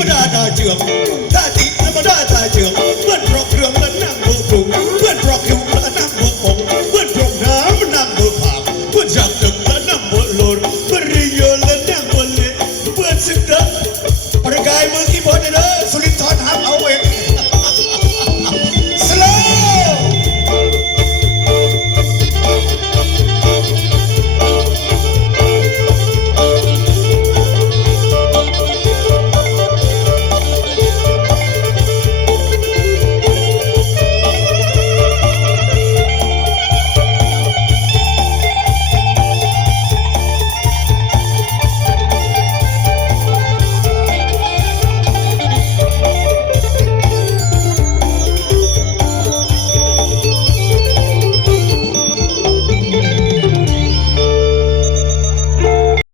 มาดาตาเจืองท่าติธรรมดาตาเจืองเพื่อนปลอกเครื่องและนั่งเบอร์ปรุงเพื่อนปลอกคิวและนั่งเบอร์องเพื่อนปลอกน้ำและนั่งเบอร์ผักเพื่อนจับตึกและนั่งเบอร์โลนเพื่อนรีเยอและนั่งเบอร์เล่เพื่อนสึกดา